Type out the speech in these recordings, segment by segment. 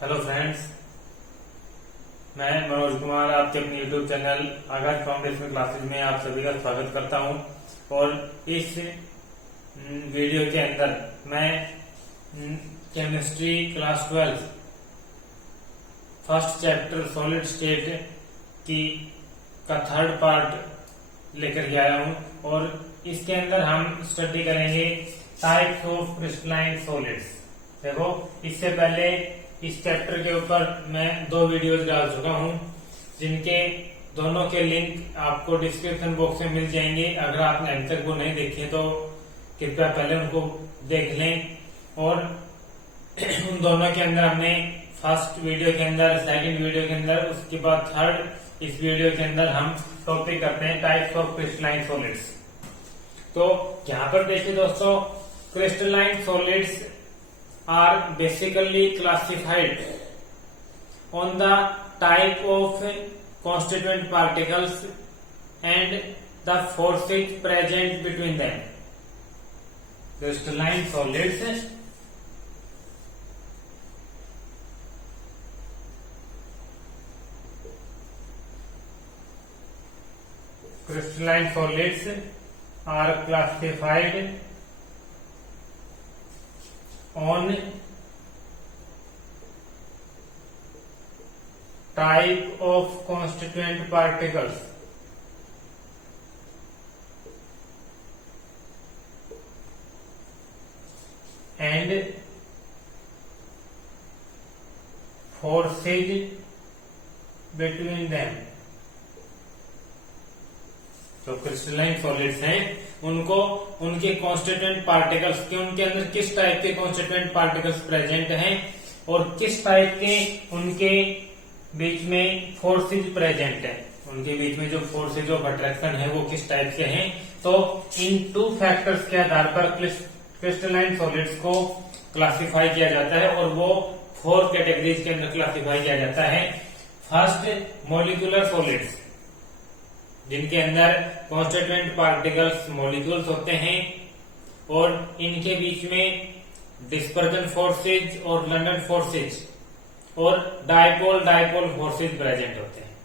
Hello friends, मैं मनोज कुमार आपके अपने यूट्यूब चैनल आगाज फाउंडेशन क्लासेस में आप सभी का स्वागत करता हूं। और इस वीडियो के अंदर मैं chemistry class 12 first chapter solid state का थर्ड पार्ट लेकर के आया हूं। और इसके अंदर हम स्टडी करेंगे टाइप्स ऑफ क्रिस्टलाइन सॉलिड्स। देखो, इससे पहले इस चैप्टर के ऊपर मैं 2 वीडियोस डाल चुका हूं, जिनके दोनों के लिंक आपको डिस्क्रिप्शन बॉक्स में मिल जाएंगे। अगर आपने अभी तक वो नहीं देखे तो कृपया पहले उनको देख लें। और उन दोनों के अंदर हमने फर्स्ट वीडियो के अंदर, सेकंड वीडियो के अंदर, उसके बाद थर्ड इस वीडियो के अंदर हम टॉपिक करते हैं टाइप्स ऑफ क्रिस्टलाइन सॉलिड्स। तो यहाँ पर देखिए दोस्तों, crystalline solids are basically classified on the type of constituent particles and the forces present between them. Crystalline solids are classified on type of constituent particles and forces between them। जो crystalline solids हैं उनको उनके constituent particles के, उनके अंदर किस type के constituent particles present हैं और किस टाइप के उनके बीच में फोर्सेज प्रेजेंट हैं, उनके बीच में जो फोर्सेज ऑफ अट्रैक्शन है वो किस टाइप के हैं। तो इन 2 फैक्टर्स के आधार पर क्रिस्टलाइन सॉलिड्स को क्लासिफाई किया जाता है और वो 4 कैटेगरीज के अंदर क्लासिफाई किया जाता है। फर्स्ट, मॉलिक्यूलर सॉलिड्स, जिनके अंदर कॉन्स्टिट्यूएंट पार्टिकल्स मॉलिक्यूल्स होते हैं और इनके बीच में डिस्पर्जन फोर्सेज और लंडन फोर्सेज और डायपोल फोर्सेज प्रेजेंट होते हैं।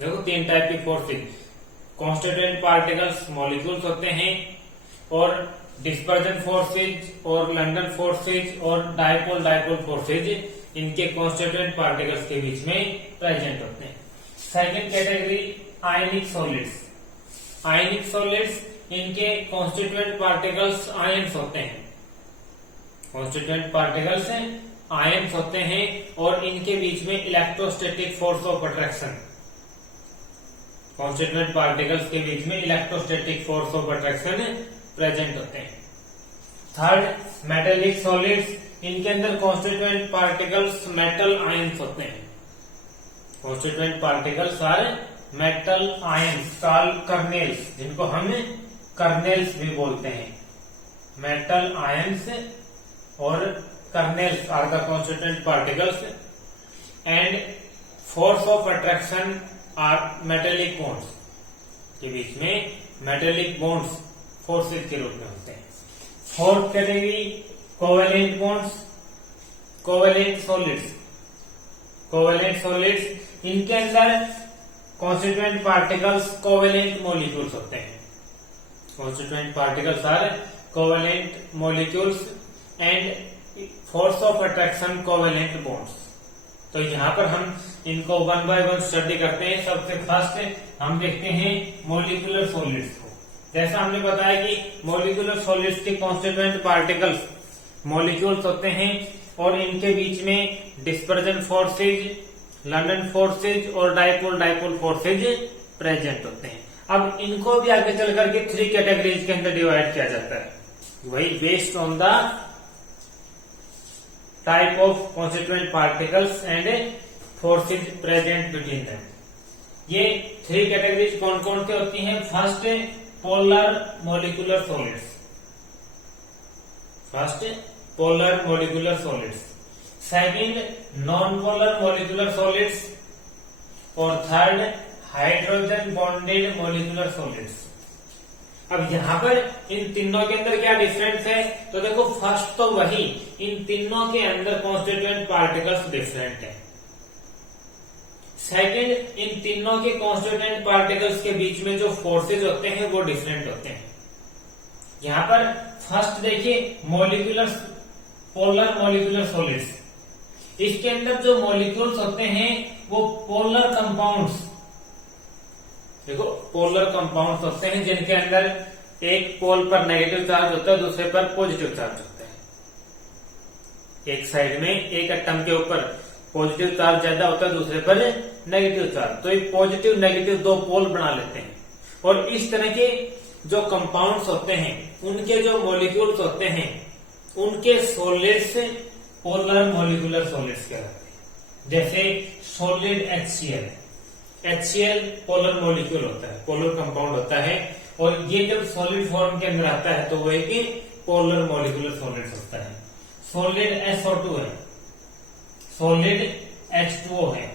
देखो, 3 टाइप की फोर्सेज, कॉन्स्टिट्यूएंट पार्टिकल्स मॉलिक्यूल्स होते हैं और डिस्पर्जन फोर्सेज और लंडन फोर्सेज और डायपोल फोर्सेज इनके कॉन्स्टिट्यूएंट पार्टिकल्स के बीच में प्रेजेंट होते हैं। सेकेंड कैटेगरी, आयनिक सॉलिड्स। आयनिक सॉलिड्स, इनके कॉन्स्टिट्यूएंट पार्टिकल्स आयन्स होते हैं, कॉन्स्टिट्यूएंट पार्टिकल्स आयन्स होते हैं और इनके बीच में electrostatic force of attraction, constituent particles के बीच में electrostatic force of attraction present होते हैं। थर्ड, मेटेलिक सॉलिड्स, इनके अंदर कॉन्स्टिट्यूएंट पार्टिकल्स मेटल आयन्स होते हैं, constituent particles are metal ions, kernels, जिनको हम कर्नेल्स भी बोलते हैं। मेटल आयन्स और kernels are the constituent particles and force of attraction are metallic bonds, के बीच में मेटेलिक बॉन्ड्स फोर्सेज के रूप में होते हैं। Fourth category, covalent bonds, covalent solids. Covalent solids, इनके अंदर कॉन्स्टिट्यूएंट पार्टिकल्स कोवेलेंट मॉलिक्यूल्स होते हैं, constituent particles are covalent molecules and force of attraction covalent bonds. तो यहाँ पर हम इनको 1 बाय 1 स्टडी करते हैं। सबसे फर्स्ट हम देखते हैं मॉलिक्यूलर सॉलिड्स को। जैसा हमने बताया कि मॉलिक्यूलर सॉलिड्स के कॉन्स्टिट्यूएंट पार्टिकल्स मॉलिक्यूल्स होते हैं और इनके बीच में डिस्पर्जन फोर्सेज, लंडन फोर्सेज और डायपोल फोर्सेज प्रेजेंट होते हैं। अब इनको भी आगे चल करके 3 कैटेगरीज के अंदर डिवाइड किया जाता है, वही based on the type of constituent particles and forces present between them. ये 3 कैटेगरीज कौन कौन सी होती हैं? First, polar molecular solids, first polar molecular solids, second non polar molecular solids और third hydrogen bonded molecular solids. अब यहाँ पर इन तीनों के अंदर क्या डिफरेंस है, तो देखो फर्स्ट तो वही, इन तीनों के अंदर कॉन्स्टिट्यूएंट पार्टिकल्स डिफरेंट है। सेकंड, इन तीनों के कॉन्स्टिट्यूएंट पार्टिकल्स के बीच में जो फोर्सेज होते हैं वो डिफरेंट होते हैं। यहाँ पर फर्स्ट देखिए मॉलिक्यूलर, पोलर मॉलिक्यूलर सॉलिड्स, इसके अंदर जो मॉलिक्यूल्स होते हैं वो पोलर कंपाउंड्स, देखो पोलर कंपाउंड्स होते हैं जिनके अंदर एक पोल पर नेगेटिव चार्ज होता है, दूसरे पर पॉजिटिव चार्ज होता है। एक साइड में एक एटम के ऊपर पॉजिटिव चार्ज ज्यादा होता है, दूसरे पर नेगेटिव चार्ज, तो एक पॉजिटिव नेगेटिव दो पोल बना लेते हैं। और इस तरह के जो कंपाउंड्स होते हैं उनके जो मॉलिक्यूल्स होते हैं उनके सॉलिड्स पोलर मॉलिक्यूलर सॉलिड्स कहलाते हैं। जैसे सॉलिड HCl पोलर मॉलिक्यूल होता है, पोलर कंपाउंड होता है, और ये जब सॉलिड फॉर्म के अंदर आता है तो वो एक पोलर मॉलिक्यूलर सॉलिड्स होता है। सॉलिड SO2 है, सॉलिड H2O है।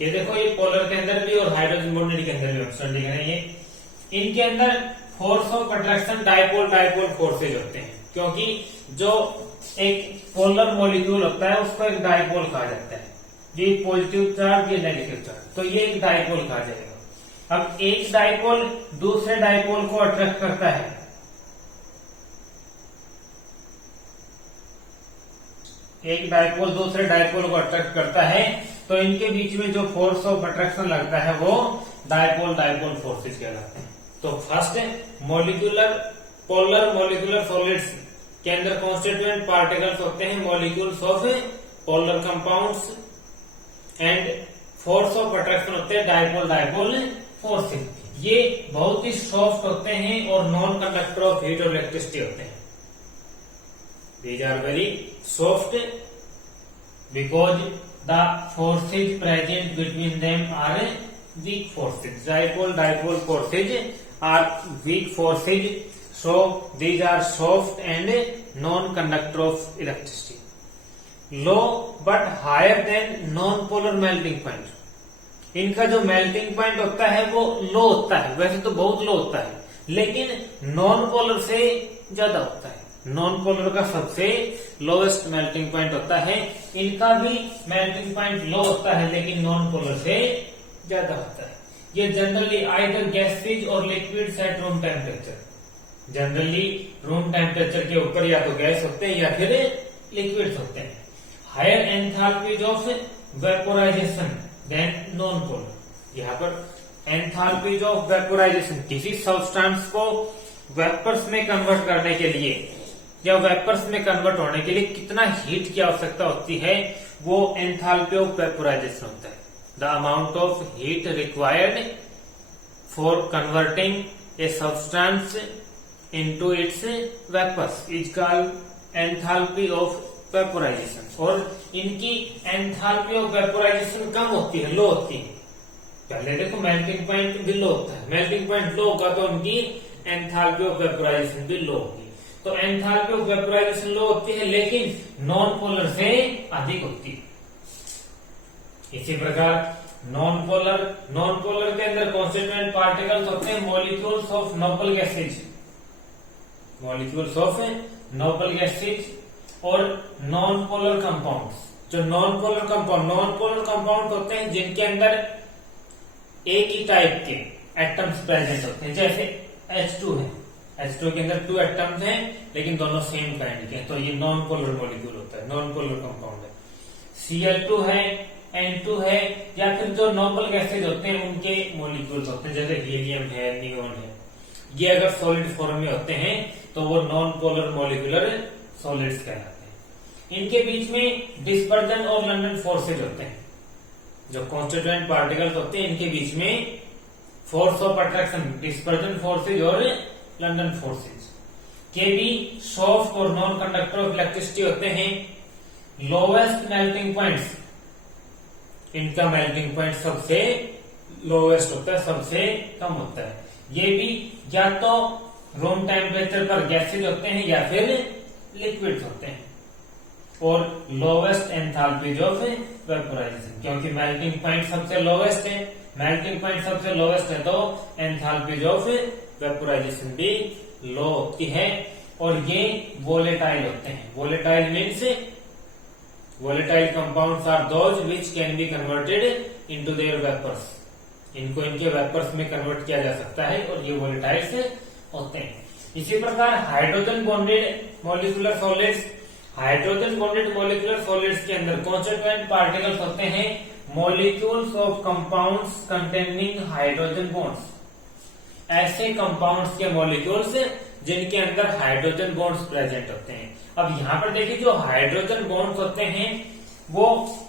ये देखो ये पोलर के अंदर भी और हाइड्रोजन बॉन्डेड के अंदर भी स्टडी करेंगे। इनके अंदर force of attraction dipole dipole forces होते हैं, क्योंकि जो एक पोलर मॉलिक्यूल होता है उसको एक डाइपोल कहा जाता है, ये पॉजिटिव चार्ज ये नेगेटिव चार्ज, तो ये एक डाइपोल कहा जाएगा। अब एक डाइपोल दूसरे डाइपोल को अट्रैक्ट करता है, एक डाइपोल दूसरे डाइपोल को अट्रैक्ट करता है, तो इनके बीच में जो फोर्स ऑफ अट्रैक्शन लगता है वो डाइपोल डाइपोल फोर्सेज कहलाते हैं। तो first molecular, polar molecular solids के अंदर कॉन्स्टिट्यूएंट पार्टिकल्स होते हैं molecules of polar compounds, and force of attraction होते हैं डाइपोल डाइपोल फोर्सेज। ये बहुत ही सॉफ्ट होते हैं और नॉन कंडक्टर ऑफ हीट और इलेक्ट्रिसिटी होते हैं। These are very soft because the forces present between them are weak forces. Dipole dipole forces are weak forces, so these are soft and non-conductor of electricity. Low but higher than non-polar melting point. इनका जो melting point होता है वो लो होता है, वैसे तो बहुत लो होता है, लेकिन नॉन पोलर से ज्यादा होता है। नॉन पोलर का सबसे लोएस्ट मेल्टिंग पॉइंट होता है, इनका भी मेल्टिंग पॉइंट लो होता है लेकिन नॉन पोलर से ज्यादा होता है। ये जनरली आइदर गैसेज और liquids at room temperature, generally room temperature के ऊपर या तो गैस होते हैं या फिर लिक्विड्स होते हैं। Higher enthalpies of vaporisation than non polar. यहाँ पर एंथैल्पीज ऑफ वेपोराइजेशन, किसी सब्सटेंस को वेपर्स में कन्वर्ट करने के लिए या वेपर्स में कन्वर्ट होने के लिए कितना हीट की आवश्यकता होती है, वो एंथैल्पी ऑफ वेपोराइजेशन होता है। The amount of heat required for converting a substance into its vapours is called enthalpy of vaporisation. और इनकी एंथैल्पी ऑफ वेपोराइजेशन कम होती है, लो होती है। पहले देखो मेल्टिंग पॉइंट भी लो होता है, मेल्टिंग पॉइंट लो होगा तो उनकी एंथैल्पी ऑफ वेपोराइजेशन भी लो होगी। तो एंथैल्पी ऑफ वेपोराइजेशन लो होती है लेकिन नॉन पोलर से अधिक होती है। इसी प्रकार नॉन पोलर के अंदर कॉन्स्टिट्यूएंट पार्टिकल्स होते हैं molecules of noble gases, molecules of noble gases और नॉन पोलर कंपाउंड्स। जो नॉन पोलर कंपाउंड होते हैं जिनके अंदर एक ही टाइप के एटम्स प्रेजेंट होते हैं, जैसे H2 है, H2 के अंदर 2 एटम्स हैं लेकिन दोनों सेम काइंड के हैं, तो ये नॉन पोलर मॉलिक्यूल होता है, नॉन पोलर कंपाउंड है। Cl2 है, N2 है, या फिर जो नोबल गैसेज होते हैं उनके मॉलिक्यूल्स होते हैं, जैसे हीलियम है, नियोन है। ये अगर सॉलिड फॉर्म में होते हैं तो वो नॉन पोलर मॉलिक्यूलर सॉलिड्स कहलाते हैं। इनके बीच में डिस्पर्जन और लंडन फोर्सेज होते हैं। जो कॉन्स्टिट्यूएंट पार्टिकल्स होते हैं इनके बीच में force of attraction, dispersion forces और लंडन फोर्सेज के भी सॉफ्ट और नॉन कंडक्टर ऑफ इलेक्ट्रिसिटी होते हैं। लोवेस्ट मेल्टिंग पॉइंट्स, इनका मेल्टिंग पॉइंट सबसे लोवेस्ट होता है, सबसे कम होता है। ये भी या तो रूम टेम्परेचर पर गैसेज होते हैं या फिर लिक्विड्स होते हैं। और लोवेस्ट एंथैल्पीज ऑफ वेपोराइजेशन, क्योंकि मेल्टिंग पॉइंट सबसे लोवेस्ट है, मेल्टिंग पॉइंट सबसे लोवेस्ट है तो एंथैल्पीज ऑफ वेपोराइजेशन भी लो होती है। और ये वोलेटाइल होते हैं। Volatile means volatile compounds are those which can be converted into their vapours. इनको इनके वेपर्स में कन्वर्ट किया जा सकता है और ये वोलेटाइल्स होते हैं। इसी प्रकार hydrogen bonded molecular solids, hydrogen bonded molecular solids के अंदर कॉन्स्टिट्यूएंट पार्टिकल्स होते हैं molecules of compounds containing hydrogen bonds. ऐसे कंपाउंड्स के मॉलिक्यूल्स जिनके अंदर हाइड्रोजन बॉन्ड्स प्रेजेंट होते हैं। अब यहां पर देखिए जो हाइड्रोजन बॉन्ड्स होते हैं वो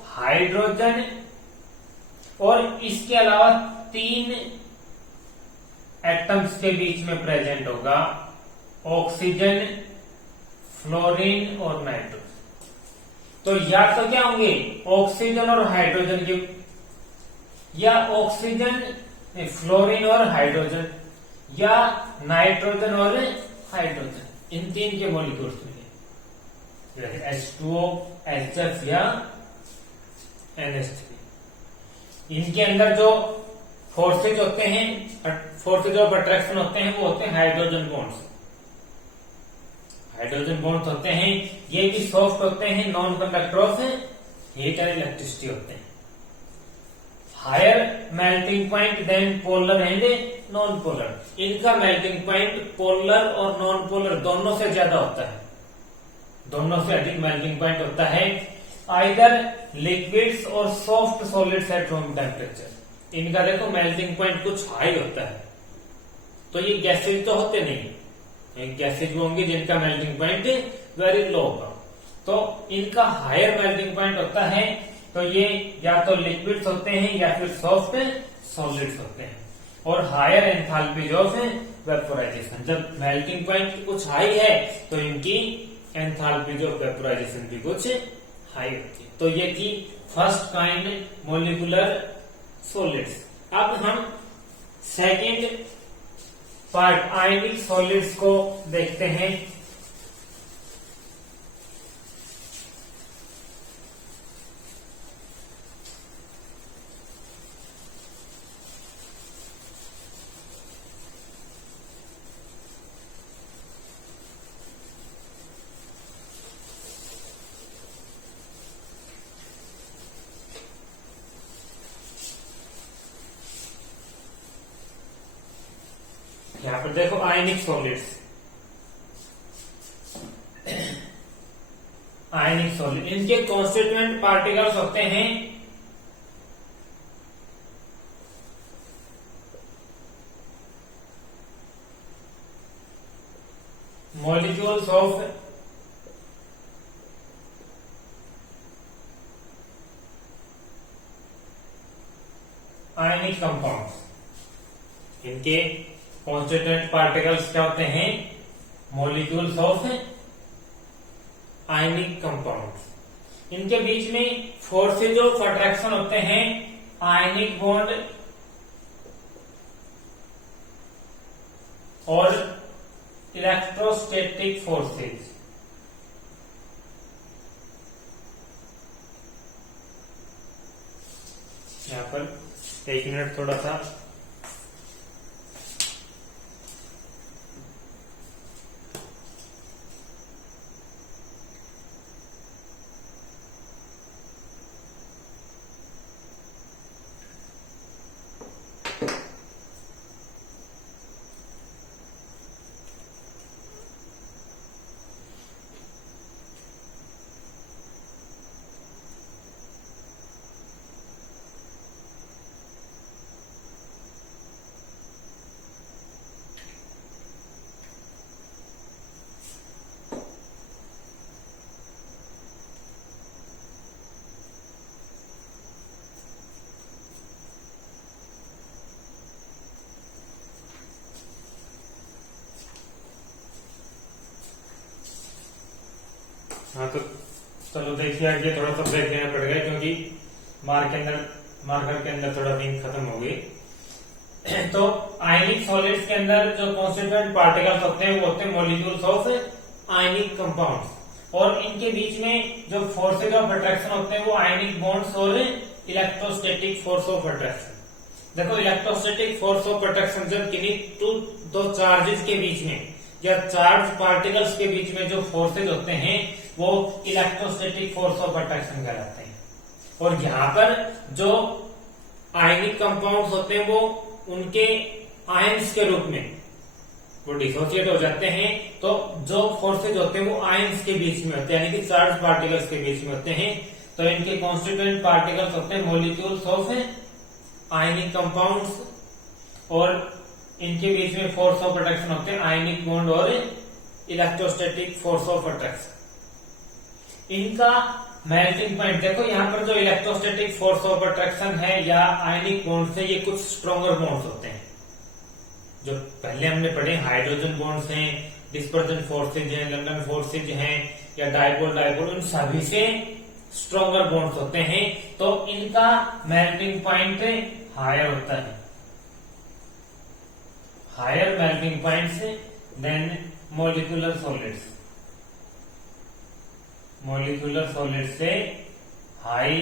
हाइड्रोजन और इसके अलावा 3 एटम्स के बीच में प्रेजेंट होगा, ऑक्सीजन, फ्लोरीन और नाइट्रोजन। तो या तो क्या होंगे ऑक्सीजन और हाइड्रोजन के, या ऑक्सीजन फ्लोरीन और हाइड्रोजन, या नाइट्रोजन और हाइड्रोजन, इन 3 के मॉलिक्यूल्स मिले, जैसे H2O, HF या NH3। इनके अंदर जो फोर्सेज होते हैं, फोर्सेज ऑफ अट्रैक्शन होते हैं, वो होते हैं हाइड्रोजन बॉन्ड्स। हाइड्रोजन बॉन्ड्स होते हैं, ये भी सॉफ्ट होते हैं, non conductor of heat and electricity होते हैं। Higher melting point than polar and non polar. इनका मेल्टिंग पॉइंट पोलर और नॉन पोलर दोनों से ज्यादा होता है, दोनों से अधिक मेल्टिंग पॉइंट होता है। आइदर लिक्विड्स और soft solids at room temperature. इनका देखो मेल्टिंग पॉइंट कुछ हाई होता है, तो ये गैसेज तो होते नहीं, गैसेज होंगे जिनका मेल्टिंग पॉइंट वेरी लो होगा। तो इनका हायर मेल्टिंग पॉइंट होता है, तो ये या तो लिक्विड्स होते हैं या फिर सॉफ्ट सॉलिड्स होते हैं। और हायर एंथैल्पीज ऑफ वेपोराइजेशन, जब मेल्टिंग पॉइंट कुछ हाई है तो इनकी एंथैल्पीज ऑफ वेपोराइजेशन भी कुछ हाई होती है। तो ये थी फर्स्ट काइंड मॉलिक्यूलर सॉलिड्स। अब हम सेकेंड पार्ट आयनिक सॉलिड्स को देखते हैं। यहां पर देखो आयनिक सॉलिड्स, आयनिक सॉलिड, इनके कॉन्स्टिट्यूएंट पार्टिकल्स होते हैं मॉलिक्यूल्स ऑफ आयनिक कंपाउंड्स। इनके कॉन्स्टिट्यूएंट पार्टिकल्स क्या होते हैं मॉलिक्यूल्स ऑफ आयनिक कंपाउंड्स। इनके बीच में फोर्सेज ऑफ अट्रैक्शन होते हैं आयनिक बॉन्ड और इलेक्ट्रोस्टैटिक फोर्सेज। यहां पर 1 मिनट थोड़ा सा हाँ, तो चलो देखिए आगे थोड़ा सा ब्रेक देना पड़ेगा क्योंकि मार्कर के अंदर थोड़ा इंक खत्म हो गई। तो आयनिक सॉलिड्स के अंदर जो कॉन्स्टिट्यूएंट पार्टिकल्स होते हैं वो होते हैं मॉलिक्यूल्स ऑफ आयनिक कंपाउंड्स। और इनके बीच में जो फोर्सेज ऑफ अट्रैक्शन होते हैं वो आयनिक बॉन्ड्स और इलेक्ट्रोस्टैटिक फोर्स ऑफ अट्रैक्शन। देखो इलेक्ट्रोस्टैटिक फोर्स ऑफ अट्रैक्शन जब किन्हीं दो चार्जेस के बीच में या चार्ज पार्टिकल्स के बीच में जो फोर्सेज होते हैं वो इलेक्ट्रोस्टैटिक फोर्स ऑफ अट्रैक्शन कहलाते हैं। और यहाँ पर जो आयनिक कंपाउंड्स होते हैं वो उनके आयंस के रूप में वो डिसोसिएट हो जाते हैं। तो जो फोर्सेज होते हैं वो आयंस के बीच में होते हैं, यानी कि चार्ज पार्टिकल्स के बीच में होते हैं। तो इनके कॉन्स्टिट्यूएंट पार्टिकल्स होते हैं मॉलिक्यूल्स ऑफ आयनिक कंपाउंड्स, और इनके बीच में फोर्स ऑफ अट्रैक्शन होते हैं आयनिक बॉन्ड और इलेक्ट्रोस्टैटिक फोर्स ऑफ अट्रैक्शन। इनका मेल्टिंग पॉइंट देखो, यहाँ पर जो इलेक्ट्रोस्टैटिक फोर्स ऑफ अट्रैक्शन है या आयनिक बॉन्ड्स है ये कुछ स्ट्रॉन्गर बॉन्ड्स होते हैं। जो पहले हमने पढ़े हाइड्रोजन बॉन्ड्स हैं, डिस्पर्जन फोर्सेज हैं, लंडन फोर्सेज हैं या डाइपोल इन सभी से स्ट्रॉन्गर बॉन्ड्स होते हैं। तो इनका मेल्टिंग पॉइंट हायर होता है, higher melting points than molecular solids. Molecular solid से हाई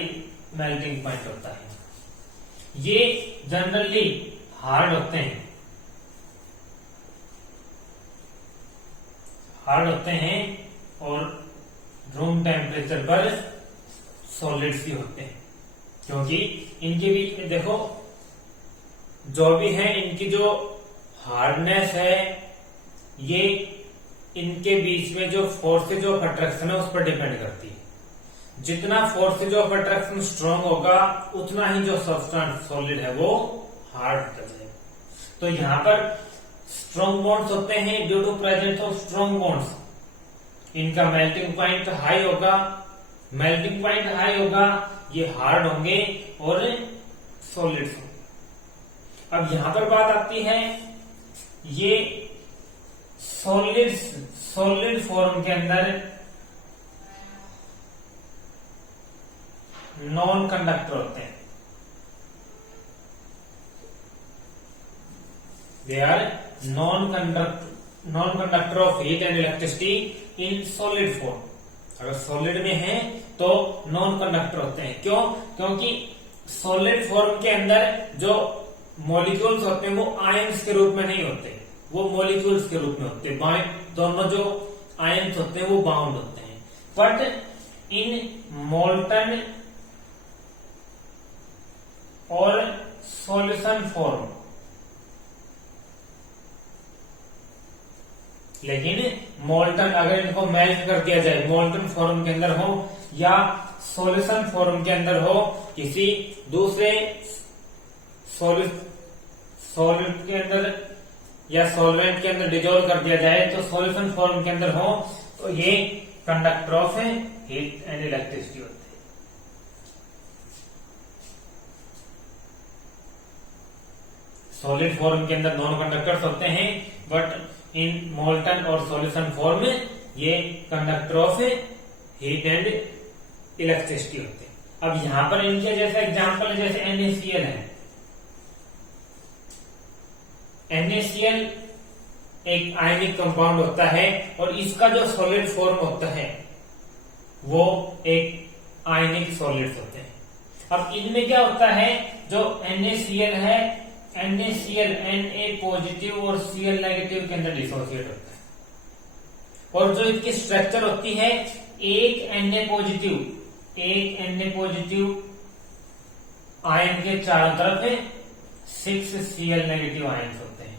मेल्टिंग पॉइंट होता है। ये जनरली हार्ड होते हैं, हार्ड होते हैं और रूम टेम्परेचर पर सॉलिड्स ही होते हैं, क्योंकि इनके बीच में देखो जो भी है इनकी जो हार्डनेस है ये इनके बीच में जो फोर्सेज ऑफ अट्रैक्शन है उस पर डिपेंड करती है। जितना फोर्सेज ऑफ अट्रैक्शन स्ट्रांग होगा उतना ही जो सब्सटेंस सॉलिड है वो हार्ड होता जाएगा। तो यहाँ पर स्ट्रांग बॉन्ड्स होते हैं due to presence of strong bonds, इनका मेल्टिंग पॉइंट हाई होगा। मेल्टिंग पॉइंट हाई होगा, ये हार्ड होंगे और सॉलिड्स होंगे। अब यहां पर बात आती है ये सॉलिड फॉर्म के अंदर नॉन कंडक्टर होते हैं। They are non conductor of heat and electricity in solid form. अगर सॉलिड में है तो नॉन कंडक्टर होते हैं। क्यों? क्योंकि सॉलिड फॉर्म के अंदर जो मॉलिक्यूल्स होते हैं वो आयंस के रूप में नहीं होते, वो मॉलिक्यूल्स के रूप में होते हैं। दोनों जो आयंस होते हैं वो बाउंड होते हैं। बट इन मोल्टन और सॉल्यूशन फॉर्म, लेकिन मोल्टन अगर इनको मेल्ट कर दिया जाए, मोल्टन फॉर्म के अंदर हो या सॉल्यूशन फॉर्म के अंदर हो, किसी दूसरे सॉल्यूट के अंदर या सॉल्वेंट के अंदर डिजोल्व कर दिया जाए तो सॉल्यूशन फॉर्म के अंदर हो तो ये conductor of heat and electricity होते हैं। सॉलिड फॉर्म के अंदर नॉन कंडक्टर्स होते हैं, बट इन मोल्टन और सॉल्यूशन फॉर्म में ये conductor of heat and electricity होते हैं। अब यहां पर इनके जैसे एग्जांपल है, जैसे NaCl है। NaCl एक आयनिक कंपाउंड होता है और इसका जो सॉलिड फॉर्म होता है वो एक आयनिक सॉलिड्स होते हैं। अब इनमें क्या होता है, जो NaCl है, NaCl Na पॉजिटिव और Cl नेगेटिव के अंदर डिसोसिएट होता है। और जो इसकी स्ट्रक्चर होती है, एक Na पॉजिटिव आयन के चारों तरफ 6 Cl नेगेटिव आयन्स होते हैं।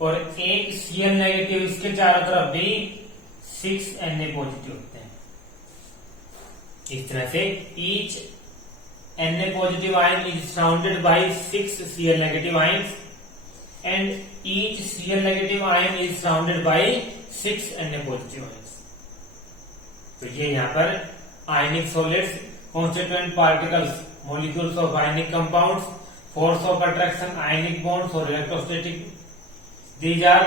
और एक Cl नेगेटिव इसके चारों तरफ भी 6 Na पॉजिटिव होते हैं। इस तरह से each Na positive ion is surrounded by 6 Cl negative ions and each Cl negative ion is surrounded by 6 Na positive ions. तो ये यहाँ पर आयनिक solids, constituent particles, molecules of ionic compounds, force of attraction, ionic bonds और electrostatic, these are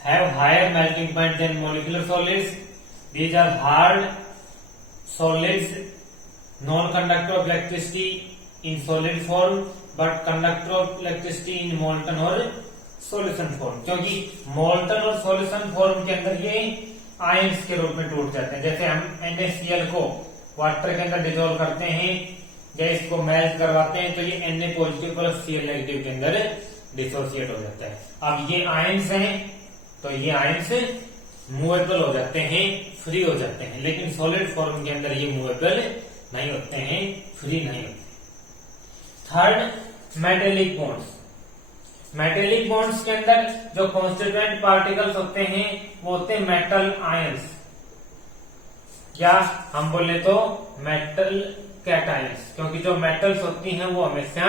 have higher melting point than molecular solids. These are hard solids, non-conductor of electricity in solid form. But conductor of electricity in molten और solution form, क्योंकि molten और solution form के अंदर ये ions के रूप में टूट जाते हैं। जैसे हम NaCl को वाटर के अंदर डिजोल्व करते हैं या इसको मेल्ट करवाते हैं तो ये Na positive plus Cl negative के अंदर डिसोसिएट हो जाता है। अब ये आयंस हैं तो ये आयंस मूवेबल हो जाते हैं, फ्री हो जाते हैं, लेकिन सॉलिड फॉर्म के अंदर ये मूवेबल नहीं होते हैं, फ्री नहीं होते। Third, metallic bonds. Metallic bonds के अंदर जो कॉन्स्टिट्यूएंट पार्टिकल्स होते हैं वो होते हैं मेटल आयंस, या हम बोले तो मेटल कैटायंस, क्योंकि जो मेटल्स होती हैं वो हमेशा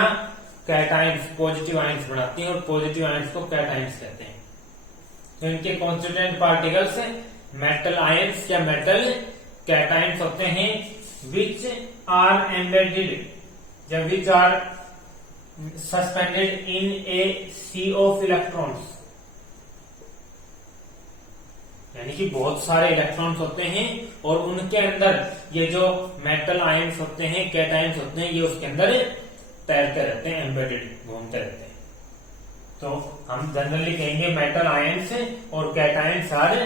कैटायंस पॉजिटिव आयंस बनाती हैं और पॉजिटिव आयंस को कैटायंस कहते हैं। तो इनके कॉन्स्टिट्यूएंट पार्टिकल्स मेटल आयंस या मेटल कैटायंस होते हैं, विच आर एम्बेडेड या which are suspended in a sea of electrons, यानी कि बहुत सारे इलेक्ट्रॉन्स होते हैं और उनके अंदर ये जो मेटल आयंस होते हैं, कैटायंस होते हैं, ये उसके अंदर तैरते रहते हैं, एम्बेडेड घूमते रहते हैं। तो हम जनरली कहेंगे मेटल आयंस और कैटायंस आर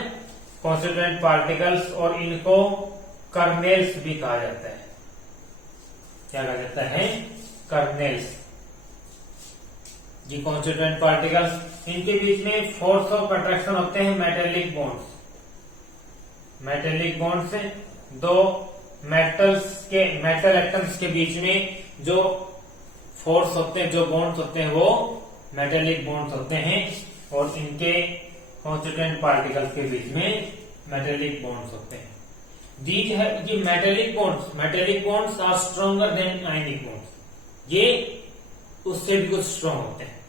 कॉन्स्टिट्यूएंट पार्टिकल्स, और इनको कर्नेल्स भी कहा जाता है। क्या कहा जाता है? कर्नेल्स। ये कॉन्स्टिट्यूएंट पार्टिकल्स, इनके बीच में फोर्स ऑफ अट्रैक्शन होते हैं मेटेलिक बॉन्ड्स। मेटेलिक बॉन्ड से दो मेटल एटम्स के बीच में जो फोर्स होते हैं, जो बॉन्ड्स होते हैं, वो मेटेलिक बॉन्ड्स होते हैं, और इनके कॉन्स्टिट्यूएंट पार्टिकल्स के बीच में मेटेलिक बॉन्ड्स होते हैं। दीज है ये metallic bonds are stronger than ionic bonds, ये उससे भी कुछ स्ट्रॉन्ग होते हैं।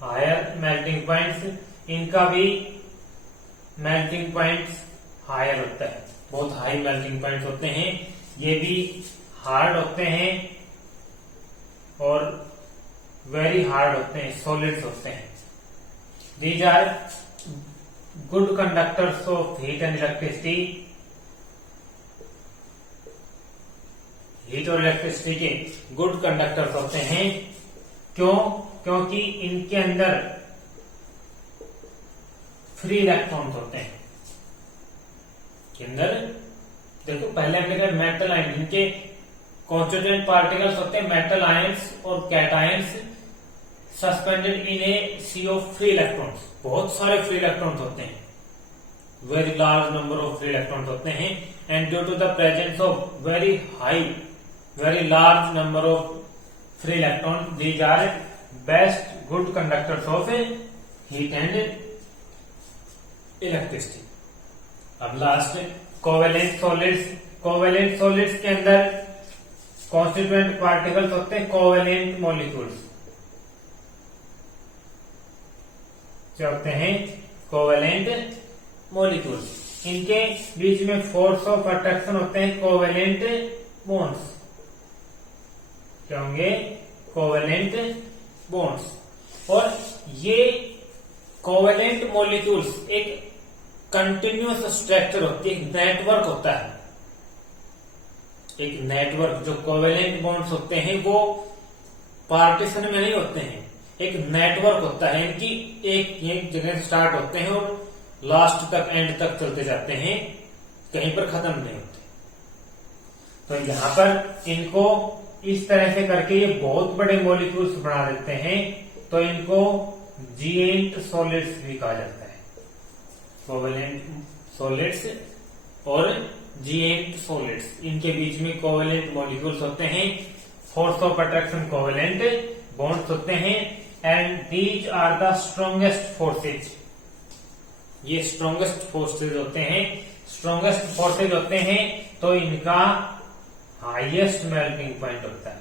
हायर मेल्टिंग पॉइंट्स, इनका भी मेल्टिंग पॉइंट्स हायर होता है, बहुत हाई मेल्टिंग पॉइंट्स होते हैं। ये भी हार्ड होते हैं और वेरी हार्ड होते हैं, सॉलिड्स होते हैं। These are good conductors of heat and electricity. Heat और इलेक्ट्रिसिटी के गुड कंडक्टर्स होते हैं। क्यों? क्योंकि इनके अंदर फ्री इलेक्ट्रॉन्स होते हैं। के अंदर देखो, पहले हमने कहा मेटल आयन, इनके कॉन्स्टिट्यूएंट पार्टिकल्स होते हैं मेटल आयंस और cations suspended in a sea of free electrons. बहुत सारे फ्री इलेक्ट्रॉन्स होते हैं, very large number of free electrons होते हैं, and due to the presence of very large number of free electron, these are best good conductors of heat and electricity. अब last covalent solids के अंदर constituent particles होते हैं covalent molecules. क्या होते हैं? Covalent molecules. इनके बीच में फोर्स ऑफ अट्रैक्शन होते हैं कोवेलेंट बॉन्ड्स। क्या होंगे? Covalent bonds. और ये कोवेलेंट मॉलिक्यूल्स एक कंटिन्यूअस स्ट्रक्चर होती है, एक नेटवर्क होता है। एक नेटवर्क, जो कोवेलेंट बॉन्ड्स होते हैं वो पार्टीशन में नहीं होते हैं, एक नेटवर्क होता है। इनकी एक जगह से स्टार्ट होते हैं और लास्ट तक, एंड तक चलते जाते हैं, कहीं पर खत्म नहीं होते। तो यहां पर इनको इस तरह से करके ये बहुत बड़े मॉलिक्यूल्स बना देते हैं, तो इनको जिएंट सॉलिड्स भी कहा जाता है। कोवेलेंट सॉलिड्स और जिएंट सॉलिड्स, इनके बीच में कोवेलेंट मॉलिक्यूल्स होते हैं, force of attraction covalent bonds होते हैं, and these are the strongest forces. ये स्ट्रॉन्गेस्ट फोर्सेज होते हैं, तो इनका हाईएस्ट मेल्टिंग पॉइंट होता है,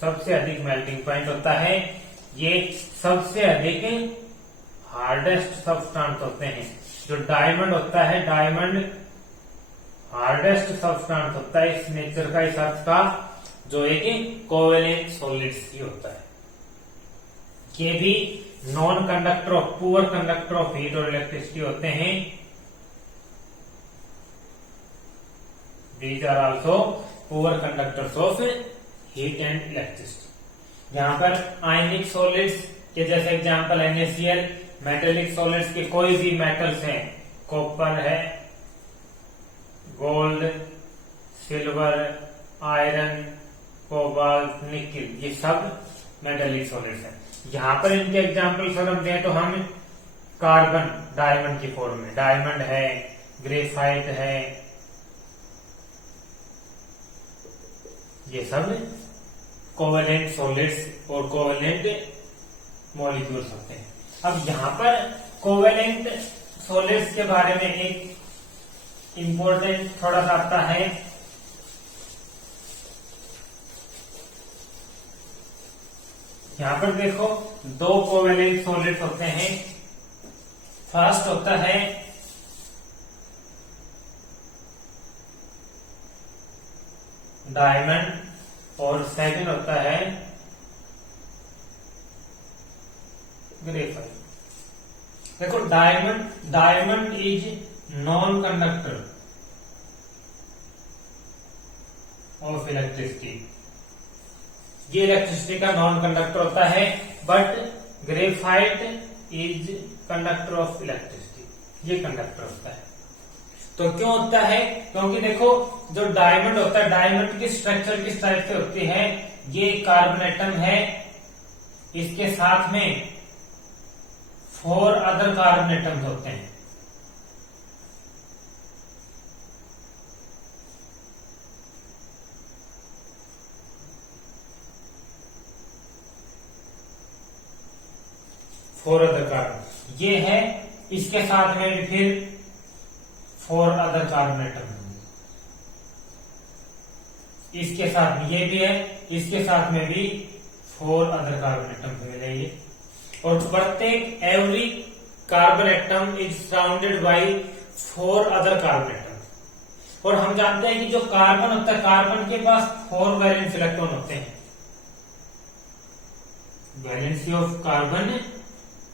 सबसे अधिक मेल्टिंग पॉइंट होता है। ये सबसे अधिक हार्डेस्ट सब्सटेंस होते हैं। जो डायमंड होता है, डायमंड हार्डेस्ट सब्सटेंस होता है इस नेचर का, इस अर्थ का, जो एक कोवेलेंट सॉलिड्स ही होता है। ये भी non conductor of, poor conductor of heat और इलेक्ट्रिसिटी होते हैं। These are also poor conductors of heat and electricity. यहाँ पर आयनिक सॉलिड्स के जैसे एग्जांपल NaCl, मेटेलिक सॉलिड्स के कोई भी मेटल्स हैं, कॉपर है, gold, silver, iron, cobalt, nickel, ये सब मेटेलिक सॉलिड्स हैं। यहाँ पर इनके एग्जांपल अगर हम दें तो हम कार्बन डायमंड की फॉर्म में, डायमंड है, ग्रेफाइट है, ये सब कोवेलेंट सॉलिड्स और कोवेलेंट मॉलिक्यूल्स होते हैं। अब यहाँ पर कोवेलेंट सॉलिड्स के बारे में एक इंपॉर्टेंट थोड़ा सा आता है। यहाँ पर देखो दो कोवेलेंट सॉलिड्स होते हैं। फर्स्ट होता है डायमंड और सेकंड होता है ग्रेफाइट। देखो diamond is non conductor of electricity, ये इलेक्ट्रिसिटी का नॉन कंडक्टर होता है, but graphite is conductor of electricity, ये कंडक्टर होता है। तो क्यों होता है? क्योंकि देखो जो डायमंड होता है, डायमंड की स्ट्रक्चर किस टाइप से होती है, ये कार्बन एटम है, इसके साथ में 4 अदर कार्बन एटम्स होते हैं। फोर अदर कार्बन ये है, इसके साथ में भी फिर 4 अदर कार्बन एटम, इसके साथ में ये भी है, इसके साथ में भी 4 अदर कार्बन एटम मिलेंगे। और प्रत्येक every carbon atom is surrounded by 4 other carbon atom. और हम जानते हैं कि जो कार्बन होता है, कार्बन के पास 4 वैलेंस इलेक्ट्रॉन होते हैं। वैलेंसी ऑफ कार्बन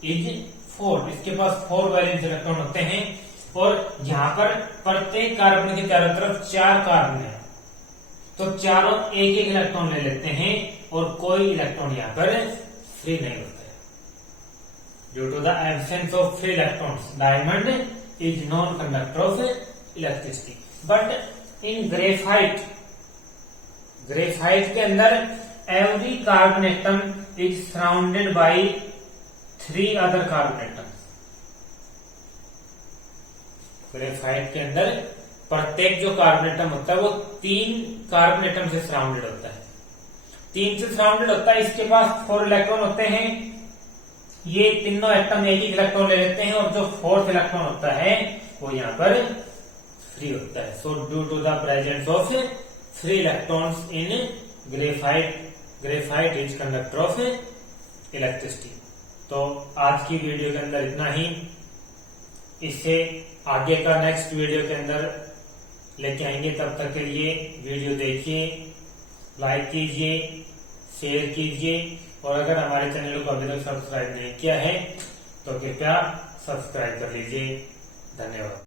इज 4, इसके पास 4 वैलेंस इलेक्ट्रॉन होते हैं। और यहाँ पर प्रत्येक कार्बन के चारों तरफ 4 कार्बन है, तो चारों एक एक इलेक्ट्रॉन ले लेते हैं और कोई इलेक्ट्रॉन यहाँ पर फ्री नहीं होता है। Due to the absence of free electrons, diamond is non conductor of electricity. But in graphite के अंदर every carbon atom is surrounded by 3 other carbon atom. Graphite के अंदर प्रत्येक जो कार्बन एटम होता है वो 3 कार्बन एटम से सराउंडेड होता है, 3 से सराउंडेड होता है। इसके पास 4 इलेक्ट्रॉन होते हैं, ये तीनों एटम एक ही इलेक्ट्रॉन ले लेते हैं, और जो 4th इलेक्ट्रॉन होता है वो यहाँ पर फ्री होता है। So due to the presence of free electrons in graphite is conductor of electricity. तो आज की वीडियो के अंदर इतना ही। इससे आगे का नेक्स्ट वीडियो के अंदर लेके आएंगे। तब तक के लिए वीडियो देखिए, लाइक कीजिए, शेयर कीजिए, और अगर हमारे चैनल को अभी तक सब्सक्राइब नहीं किया है तो कृपया सब्सक्राइब कर लीजिए। धन्यवाद।